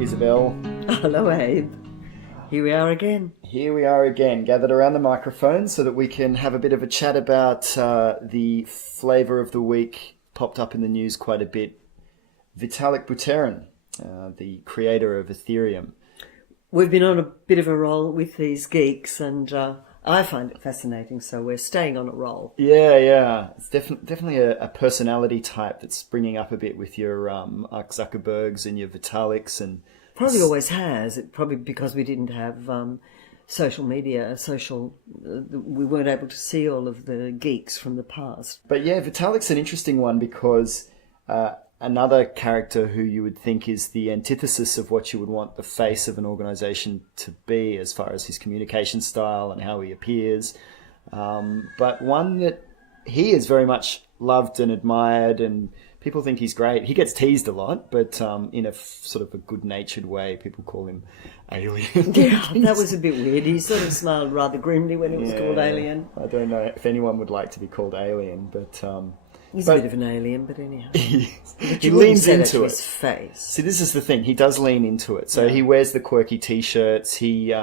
Isabel. Hello, Abe. Here we are again. Here we are again, gathered around the microphone so that we can have a bit of a chat about the flavour of the week. Popped up in the news quite a bit. Vitalik Buterin, the creator of Ethereum. We've been on a bit of a roll with these geeks, and I find it fascinating, so we're staying on a roll. Yeah. It's definitely a personality type that's springing up a bit with your Mark Zuckerbergs and your Vitaliks. And probably always has. Probably because we didn't have social media, we weren't able to see all of the geeks from the past. But yeah, Vitalik's an interesting one because another character who you would think is the antithesis of what you would want the face of an organization to be as far as his communication style and how he appears. But one that he is very much loved and admired, and people think he's great. He gets teased a lot, but in a sort of a good-natured way. People call him Alien. Yeah, that was a bit weird. He sort of smiled rather grimly when he was called Alien. I don't know if anyone would like to be called Alien, but... He's a bit of an alien, but anyhow. He leans into it. His face. See, this is the thing. He does lean into it. So he wears the quirky T-shirts. He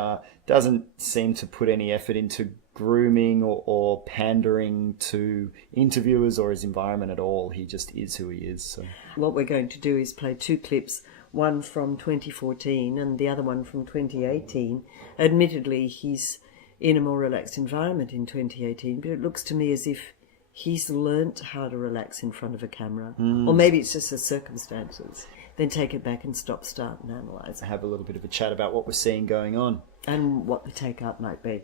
doesn't seem to put any effort into grooming or pandering to interviewers or his environment at all. He just is who he is. So. What we're going to do is play two clips, one from 2014 and the other one from 2018. Admittedly, he's in a more relaxed environment in 2018, but it looks to me as if he's learnt how to relax in front of a camera. Or maybe it's just the circumstances. Then take it back and stop, start and analyse. Have a little bit of a chat about what we're seeing going on. And what the take-up might be.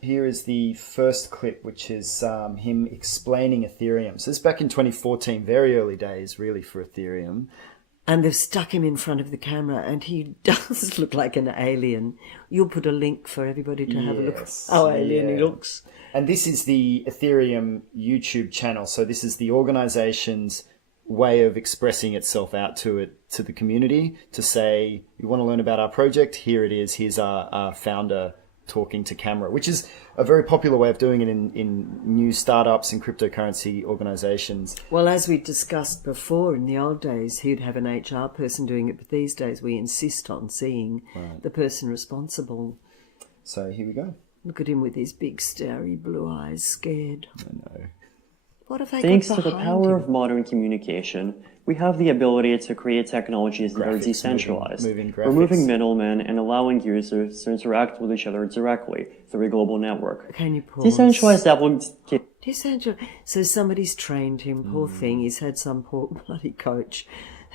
Here is the first clip, which is him explaining Ethereum. So this is back in 2014, very early days really for Ethereum. And they've stuck him in front of the camera, and he does look like an alien. You'll put a link for everybody to have a look at how alien he looks. And this is the Ethereum YouTube channel. So this is the organization's way of expressing itself out to the community to say, you want to learn about our project? Here it is. Here's our founder talking to camera, which is a very popular way of doing it in new startups and cryptocurrency organizations. Well, as we discussed before, in the old days, he'd have an HR person doing it, but these days we insist on seeing the person responsible. So here we go. Look at him with his big, starry blue eyes, scared. I know. What have they Thanks got to the power of modern communication, we have the ability to create technologies that are decentralized, removing middlemen and allowing users to interact with each other directly through a global network. Can you pause? Decentralized applications. So somebody's trained him, poor thing. He's had some poor bloody coach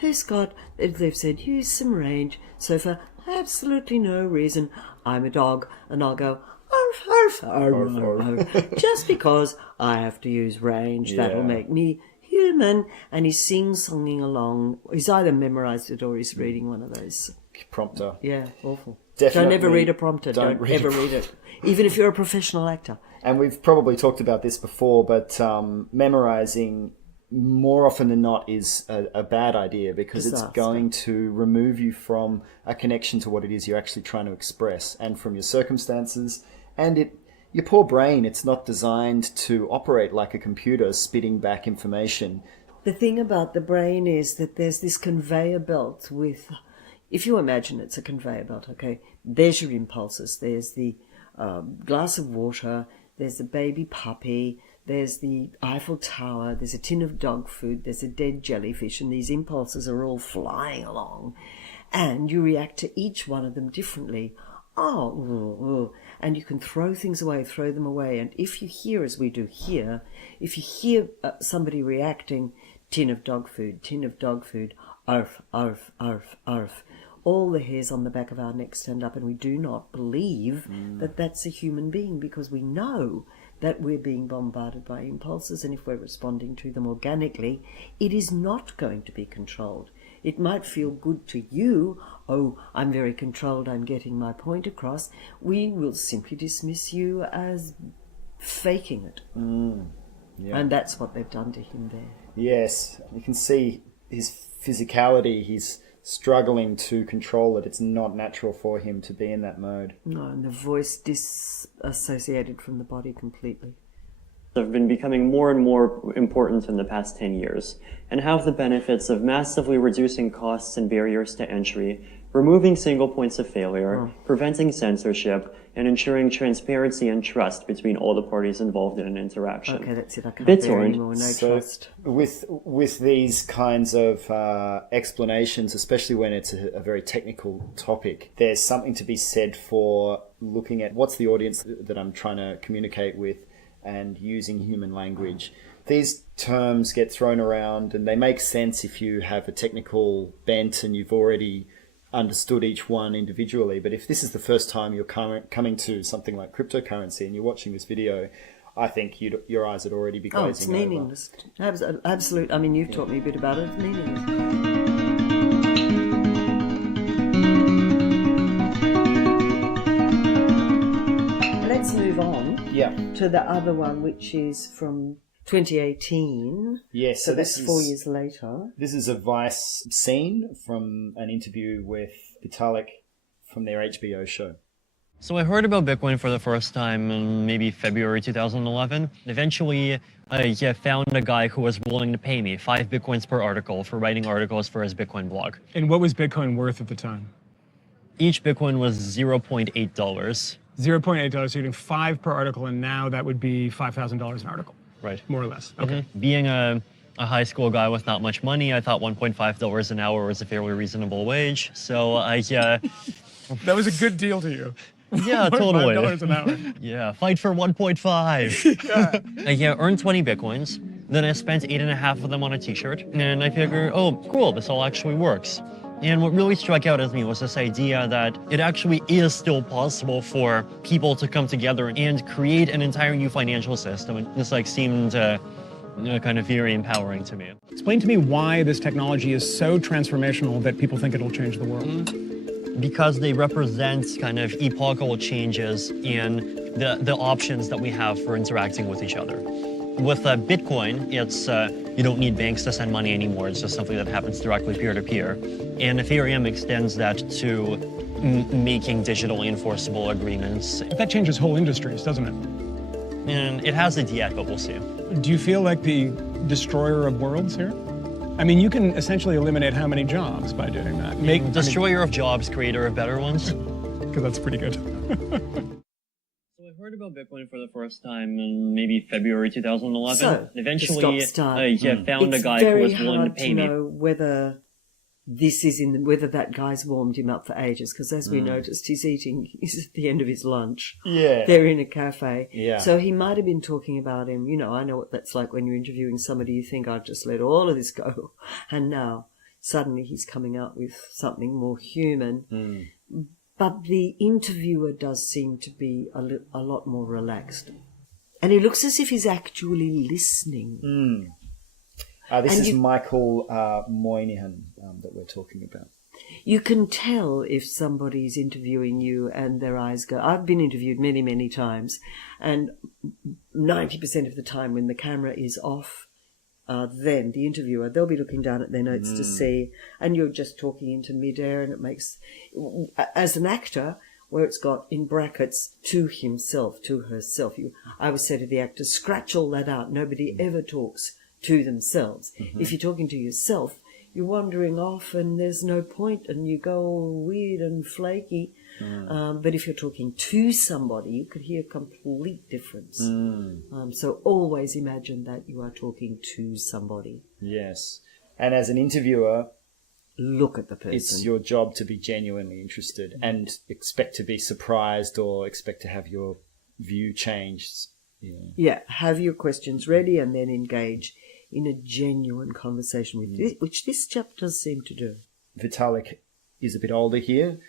who's got, they've said, use some range. So for absolutely no reason, I'm a dog and I'll go, arf, arf, arf, arf, arf. Just because I have to use range, that'll make me human. And he's sing-songing along. He's either memorized it or he's reading one of those. Prompter. Yeah, awful. Definitely Don't ever read a prompter. Don't ever read it. Even if you're a professional actor. And we've probably talked about this before, but memorizing more often than not is a bad idea because it's going to remove you from a connection to what it is you're actually trying to express and from your circumstances. And your poor brain, it's not designed to operate like a computer spitting back information. The thing about the brain is that there's this conveyor belt with, if you imagine it's a conveyor belt, okay, there's your impulses. There's the glass of water, there's the baby puppy, there's the Eiffel Tower, there's a tin of dog food, there's a dead jellyfish, and these impulses are all flying along. And you react to each one of them differently. And you can throw things away, throw them away. And if you hear, as we do here, if you hear somebody reacting, tin of dog food, arf, arf, arf, arf, all the hairs on the back of our neck stand up, and we do not believe that that's a human being because we know that we're being bombarded by impulses, and if we're responding to them organically, it is not going to be controlled. It might feel good to you, oh, I'm very controlled, I'm getting my point across. We will simply dismiss you as faking it. And that's what they've done to him there. Yes, you can see his physicality, he's struggling to control it. It's not natural for him to be in that mode. No, and the voice disassociated from the body completely. have been becoming more and more important in the past 10 years and have the benefits of massively reducing costs and barriers to entry, removing single points of failure, preventing censorship, and ensuring transparency and trust between all the parties involved in an interaction. Okay, that's it. I can't bear anymore. No trust. With these kinds of explanations, especially when it's a very technical topic, there's something to be said for looking at what's the audience that I'm trying to communicate with and using human language. These terms get thrown around and they make sense if you have a technical bent and you've already understood each one individually. But if this is the first time you're coming to something like cryptocurrency and you're watching this video, I think your eyes would already be glazing over. It's meaningless. Absolutely. I mean, you've taught me a bit about it. It's meaningless. Let's move on to the other one, which is from 2018. Yes, so that's 4 years later. This is a Vice scene from an interview with Vitalik from their HBO show. So I heard about Bitcoin for the first time in maybe February 2011. Eventually, I found a guy who was willing to pay me 5 Bitcoins per article for writing articles for his Bitcoin blog. And what was Bitcoin worth at the time? Each Bitcoin was $0.8. $0.8, so you're doing 5 per article, and now that would be $5,000 an article. Right. More or less. Okay. Mm-hmm. Being a high school guy with not much money, I thought $1.5 an hour was a fairly reasonable wage. So I, that was a good deal to you. Yeah, totally. $5 an hour. Yeah, fight for 1.5. I earned 20 Bitcoins. Then I spent 8.5 of them on a t-shirt. And I figured, oh, cool, this all actually works. And what really struck out at me was this idea that it actually is still possible for people to come together and create an entire new financial system. And this seemed kind of very empowering to me. Explain to me why this technology is so transformational that people think it'll change the world. Because they represent kind of epochal changes in the options that we have for interacting with each other. With Bitcoin, it's you don't need banks to send money anymore. It's just something that happens directly peer-to-peer. And Ethereum extends that to making digitally enforceable agreements. That changes whole industries, doesn't it? And it hasn't yet, but we'll see. Do you feel like the destroyer of worlds here? I mean, you can essentially eliminate how many jobs by doing that? Destroyer of jobs, creator of better ones. Because that's pretty good. So I heard about Bitcoin for the first time in maybe February 2011. So, eventually, I found a guy who was willing to pay me. It's very hard to know whether whether that guy's warmed him up for ages, because as we noticed, he's at the end of his lunch. Yeah. They're in a cafe. Yeah. So he might have been talking about him. You know, I know what that's like when you're interviewing somebody, you think, I've just let all of this go. And now, suddenly he's coming out with something more human. But the interviewer does seem to be a lot more relaxed. And he looks as if he's actually listening. This is Michael Moynihan that we're talking about. You can tell if somebody's interviewing you and their eyes go... I've been interviewed many, many times, and 90% of the time when the camera is off, then the interviewer, they'll be looking down at their notes to see, and you're just talking into midair, and it makes... As an actor, where it's got in brackets, to himself, to herself, I would say to the actor, scratch all that out. Nobody ever talks to themselves. If you're talking to yourself, you're wandering off and there's no point and you go all weird and flaky. But if you're talking to somebody, you could hear a complete difference. So always imagine that you are talking to somebody. Yes. And as an interviewer, look at the person. It's your job to be genuinely interested and expect to be surprised or expect to have your view changed. Yeah, have your questions ready and then engage in a genuine conversation with this, which this chap does seem to do. Vitalik is a bit older here.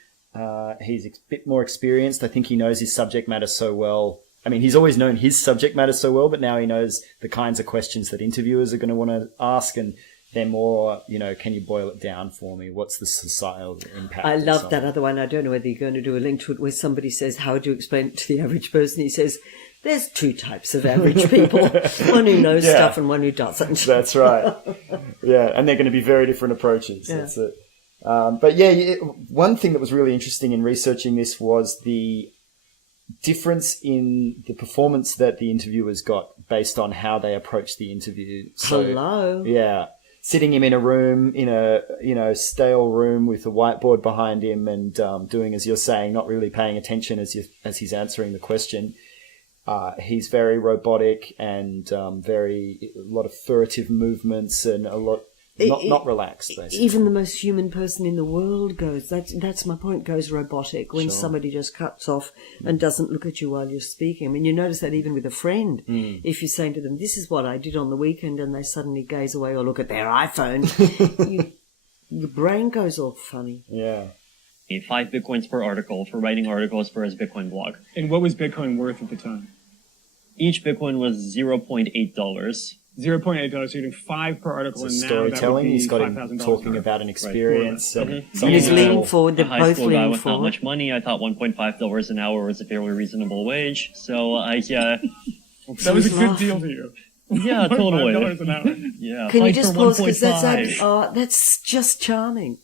He's a bit more experienced. I think he knows his subject matter so well. I mean, he's always known his subject matter so well, but now he knows the kinds of questions that interviewers are going to want to ask, and they're more, can you boil it down for me? What's the societal impact? I love that other one. I don't know whether you're going to do a link to it where somebody says, how would you explain it to the average person? He says, there's 2 types of average people, one who knows stuff and one who doesn't. That's right. Yeah, and they're going to be very different approaches. Yeah. That's it. But one thing that was really interesting in researching this was the difference in the performance that the interviewers got based on how they approached the interview. So, Hello. Yeah. Sitting him in a room, in a, stale room with a whiteboard behind him and doing, as you're saying, not really paying attention as he's answering the question. He's very robotic and a lot of furtive movements and a lot not relaxed, basically. Even the most human person in the world goes, that's my point, goes robotic when somebody just cuts off and doesn't look at you while you're speaking. I mean, you notice that even with a friend. If you're saying to them, this is what I did on the weekend, and they suddenly gaze away or look at their iPhone, your brain goes all funny. Yeah. 5 Bitcoins per article for writing articles for his Bitcoin blog. And what was Bitcoin worth at the time? Each Bitcoin was $0.8. $0.8, so you're doing 5 per article, and now storytelling. He's got him talking about an experience. Right. He's leaning forward. They're a high both school guy leaning with forward. not much money. I thought $1.5 an hour was a fairly reasonable wage. So that was a good deal to you. Yeah, totally. $1 an hour. Yeah. Can you fight just for pause, because 1.5. that's just charming.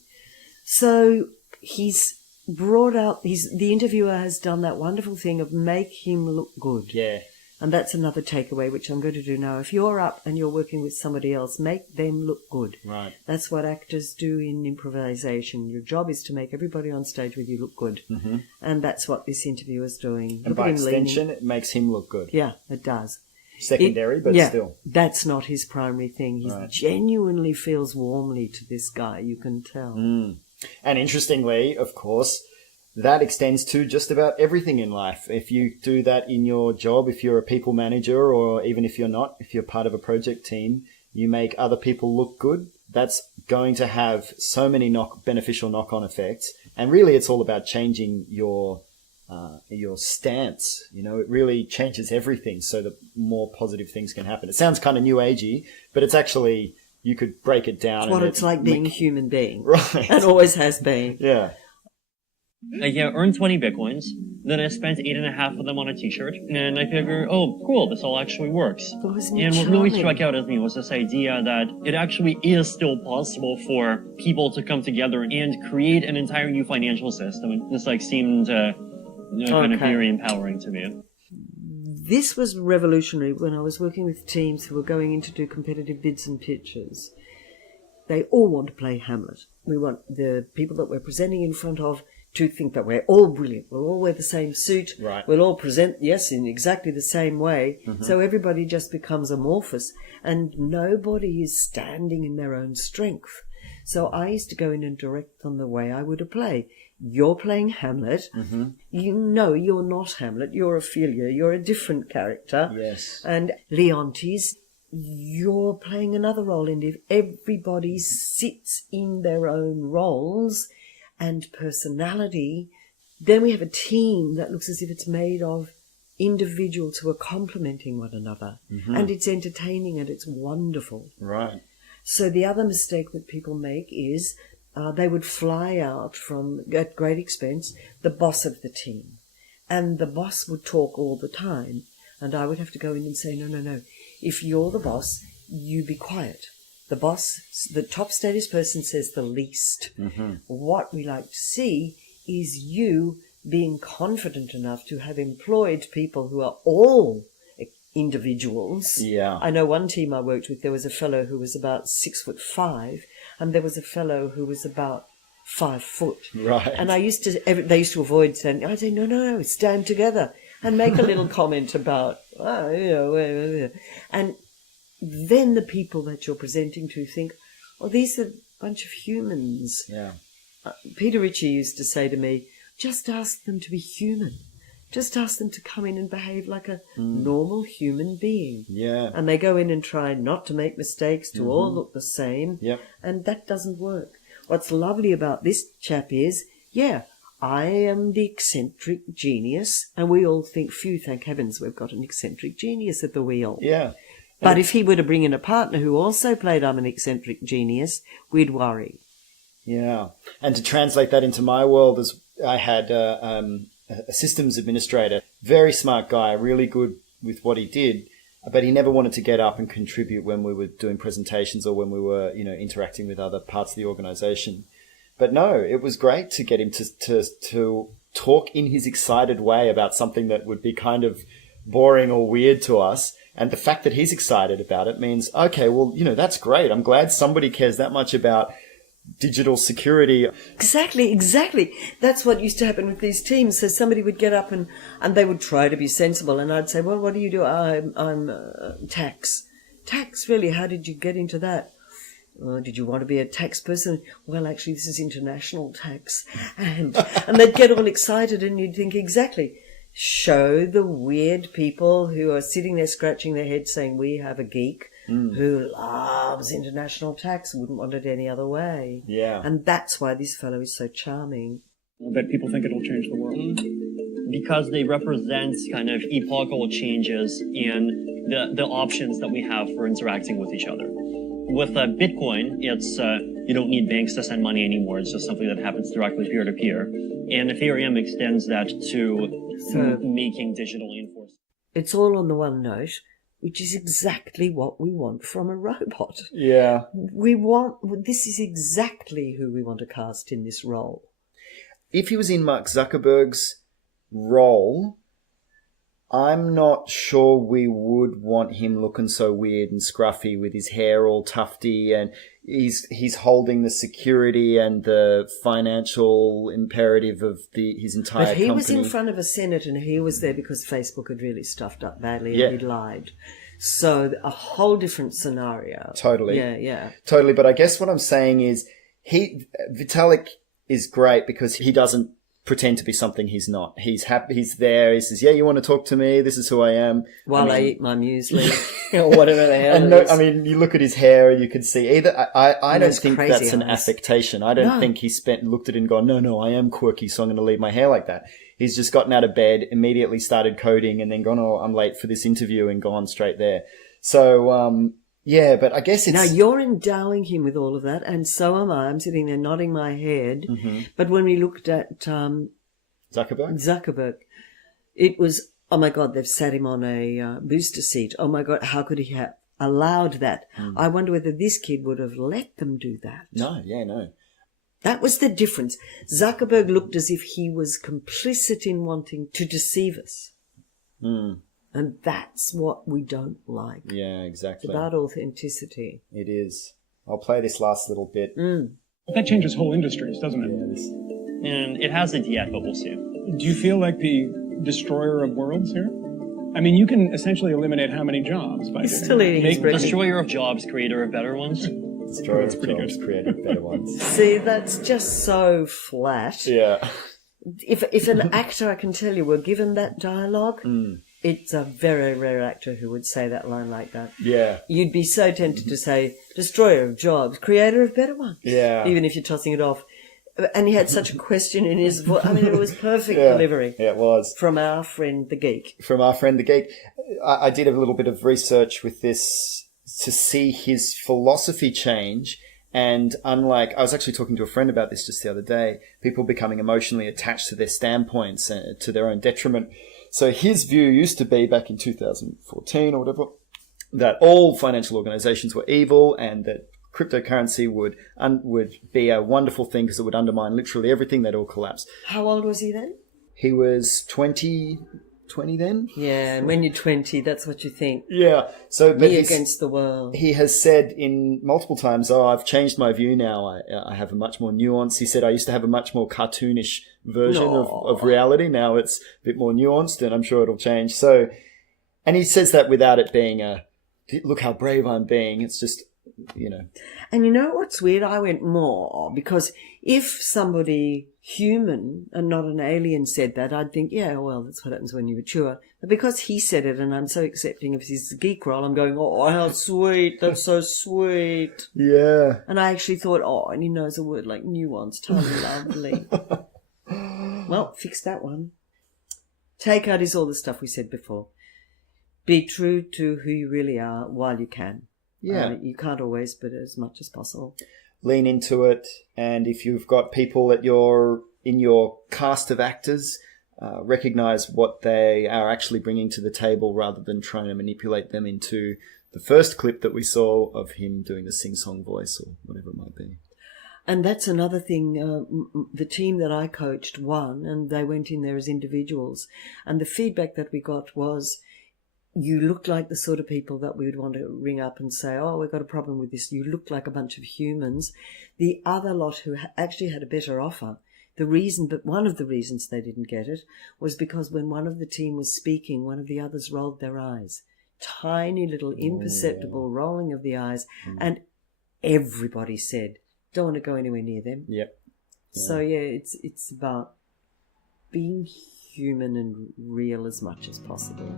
So he's brought out, the interviewer has done that wonderful thing of make him look good. Yeah. And that's another takeaway, which I'm going to do now. If you're up and you're working with somebody else, make them look good. Right. That's what actors do in improvisation. Your job is to make everybody on stage with you look good. Mm-hmm. And that's what this interviewer's doing. And by extension, it makes him look good. Yeah, it does. Secondary, but still. That's not his primary thing. He genuinely feels warmly to this guy, you can tell. And interestingly, of course, that extends to just about everything in life. If you do that in your job, if you're a people manager, or even if you're not, if you're part of a project team, you make other people look good, that's going to have so many beneficial knock-on effects. And really, it's all about changing your stance. It really changes everything so that more positive things can happen. It sounds kind of new agey, but it's actually, you could break it down. It's what it's like being a human being. Right. And always has been. Yeah. I earned 20 Bitcoins, then I spent 8.5 of them on a t-shirt, and I figure, oh, cool, this all actually works. Oh, isn't it And what really charming? struck out at me was this idea that it actually is still possible for people to come together and create an entire new financial system. And this seemed kind of very empowering to me. This was revolutionary when I was working with teams who were going in to do competitive bids and pitches. They all want to play Hamlet. We want the people that we're presenting in front of to think that we're all brilliant. We'll all wear the same suit. Right. We'll all present, yes, in exactly the same way. Mm-hmm. So everybody just becomes amorphous and nobody is standing in their own strength. So I used to go in and direct them the way I would play. You're playing Hamlet. Mm-hmm. You know you're not Hamlet. You're Ophelia. You're a different character. Yes. And Leontes, you're playing another role. And if everybody sits in their own roles and personality, then we have a team that looks as if it's made of individuals who are complementing one another. Mm-hmm. And it's entertaining and it's wonderful. Right. So the other mistake that people make is they would fly out at great expense, the boss of the team. And the boss would talk all the time. And I would have to go in and say, no. If you're the boss, you be quiet. The boss, the top status person, says the least. Mm-hmm. What we like to see is you being confident enough to have employed people who are all individuals. Yeah. I know one team I worked with, there was a fellow who was about 6'5", and there was a fellow who was about 5 foot. Right. And they used to avoid saying, I'd say, no, stand together, and make a little comment about, and then the people that you're presenting to think, oh, these are a bunch of humans. Yeah. Peter Ritchie used to say to me, just ask them to be human. Just ask them to come in and behave like a normal human being. Yeah. And they go in and try not to make mistakes, to all look the same. Yep. And that doesn't work. What's lovely about this chap is, I am the eccentric genius, and we all think, phew, thank heavens we've got an eccentric genius at the wheel. Yeah. But if he were to bring in a partner who also played I'm an eccentric genius, we'd worry. Yeah. And to translate that into my world, as I had a systems administrator, very smart guy, really good with what he did, but he never wanted to get up and contribute when we were doing presentations or when we were, interacting with other parts of the organization. But no, it was great to get him to talk in his excited way about something that would be kind of boring or weird to us. And the fact that he's excited about it means, okay, well, that's great. I'm glad somebody cares that much about digital security. Exactly. That's what used to happen with these teams. So somebody would get up and they would try to be sensible. And I'd say, well, what do you do? I'm tax. Tax, really? How did you get into that? Did you want to be a tax person? Well, actually, this is international tax. And they'd get all excited and you'd think, exactly. Show the weird people who are sitting there scratching their heads saying, we have a geek who loves international tax, wouldn't want it any other way. Yeah. And that's why this fellow is so charming. I bet people think it'll change the world. Because they represent kind of epochal changes in the options that we have for interacting with each other. With Bitcoin, it's you don't need banks to send money anymore. It's just something that happens directly peer-to-peer. And Ethereum extends that to making digital enforcement. It's all on the one note, which is exactly what we want from a robot. Yeah. This is exactly who we want to cast in this role. If he was in Mark Zuckerberg's role, I'm not sure we would want him looking so weird and scruffy with his hair all tufty, and he's holding the security and the financial imperative of his entire company. But he was in front of a Senate and he was there because Facebook had really stuffed up badly and he'd lied. So a whole different scenario. Totally. Yeah. Totally. But I guess what I'm saying is Vitalik is great because he doesn't pretend to be something he's not. He's happy. He's there. He says, yeah, you want to talk to me? This is who I am. While I eat my muesli or whatever the hell it is. I mean, you look at his hair and you can see I don't think that's an affectation. I don't think he looked at it and gone, no, I am quirky, so I'm going to leave my hair like that. He's just gotten out of bed, immediately started coding and then gone, oh, I'm late for this interview and gone straight there. So, yeah, but I guess it's... Now, you're endowing him with all of that, and so am I. I'm sitting there nodding my head. Mm-hmm. But when we looked at Zuckerberg, it was, oh, my God, they've sat him on a booster seat. Oh, my God, how could he have allowed that? I wonder whether this kid would have let them do that. No. That was the difference. Zuckerberg looked as if he was complicit in wanting to deceive us. And that's what we don't like. Yeah, exactly. It's about authenticity. It is. I'll play this last little bit. That changes whole industries, doesn't it? Yeah, And it hasn't yet, but we'll see. Do you feel like the destroyer of worlds here? I mean, you can essentially eliminate how many jobs by He's still eating his breakfast. Destroyer of jobs, creator of better ones. Destroyer of jobs, creator of better ones. See, that's just so flat. Yeah. If an actor, I can tell you, were given that dialogue... It's a very rare actor who would say that line like that. Yeah. You'd be so tempted to say, destroyer of jobs, creator of better ones. Yeah. Even if you're tossing it off. And he had such a question in his voice. I mean, it was perfect delivery. Yeah, it was. From our friend, the geek. I did a little bit of research with this to see his philosophy change. And unlike, I was actually talking to a friend about this just the other day, people becoming emotionally attached to their standpoints and to their own detriment. So his view used to be back in 2014 or whatever, that all financial organizations were evil and that cryptocurrency would be a wonderful thing because it would undermine literally everything. They'd all collapse. How old was he then? He was 20 then? Yeah, and when you're 20, that's what you think. Yeah. So, Me against the world. He has said in multiple times, I've changed my view now. I have a much more nuance. He said, I used to have a much more cartoonish version of reality. Now it's a bit more nuanced and I'm sure it'll change. So, and he says that without it being look how brave I'm being. It's just, And you know what's weird? I went more because if somebody human and not an alien said that, I'd think, yeah, well, that's what happens when you mature. But because he said it and I'm so accepting of his geek role, I'm going, oh, how sweet. That's so sweet. Yeah. And I actually thought, and he knows a word like nuanced. How lovely. Well, fix that one. Take out is all the stuff we said before. Be true to who you really are while you can. Yeah. You can't always, but as much as possible. Lean into it. And if you've got people in your cast of actors, recognize what they are actually bringing to the table rather than trying to manipulate them into the first clip that we saw of him doing the sing-song voice or whatever it might be. And that's another thing. The team that I coached won, and they went in there as individuals. And the feedback that we got was, you look like the sort of people that we would want to ring up and say, oh, we've got a problem with this. You look like a bunch of humans. The other lot who actually had a better offer, but one of the reasons they didn't get it was because when one of the team was speaking, one of the others rolled their eyes. Tiny little imperceptible rolling of the eyes. And everybody said, don't want to go anywhere near them. Yep. Yeah. So, it's about being human and real as much as possible.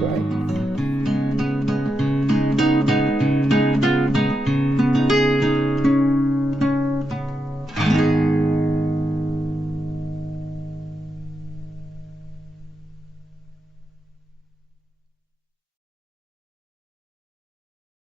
Right.